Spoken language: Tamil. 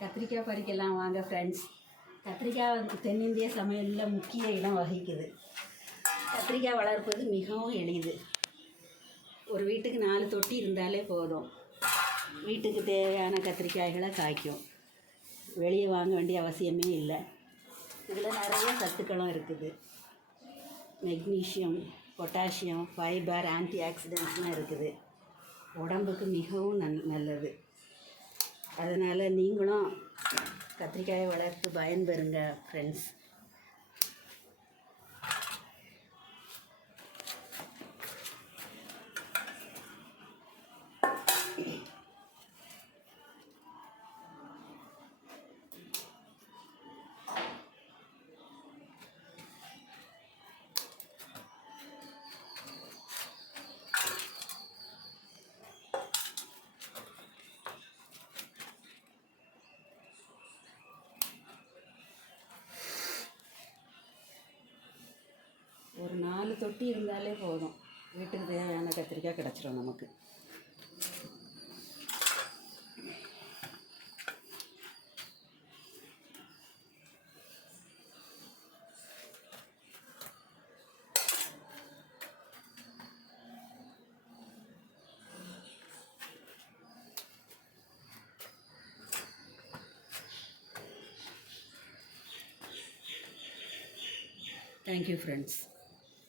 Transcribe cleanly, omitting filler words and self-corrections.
கத்திரிக்காய் பறிக்கலாம் வாங்க ஃப்ரெண்ட்ஸ். கத்திரிக்காய் வந்து தென்னிந்திய சமையலில் முக்கிய இடம் வகிக்குது. கத்திரிக்காய் வளர்ப்பது மிகவும் எளிது. ஒரு வீட்டுக்கு 4 தொட்டி இருந்தாலே போதும், வீட்டுக்கு தேவையான கத்திரிக்காய்களை காய்க்கும். வெளியே வாங்க வேண்டிய அவசியமே இல்லை. இதில் நிறைய சத்துக்களும் இருக்குது. மெக்னீஷியம், பொட்டாசியம், ஃபைபர், ஆன்டி ஆக்சிடென்ட்ஸ்லாம் இருக்குது. உடம்புக்கு மிகவும் நல்லது. அதனால் நீங்களும் கத்திரிக்காயை வளர்த்து பயன்பெறுங்க ஃப்ரெண்ட்ஸ். ஒரு 4 தொட்டி இருந்தாலே போதும், வீட்டுக்கு தேவையான கத்திரிக்காய் கிடச்சிரும் நமக்கு. Thank you friends.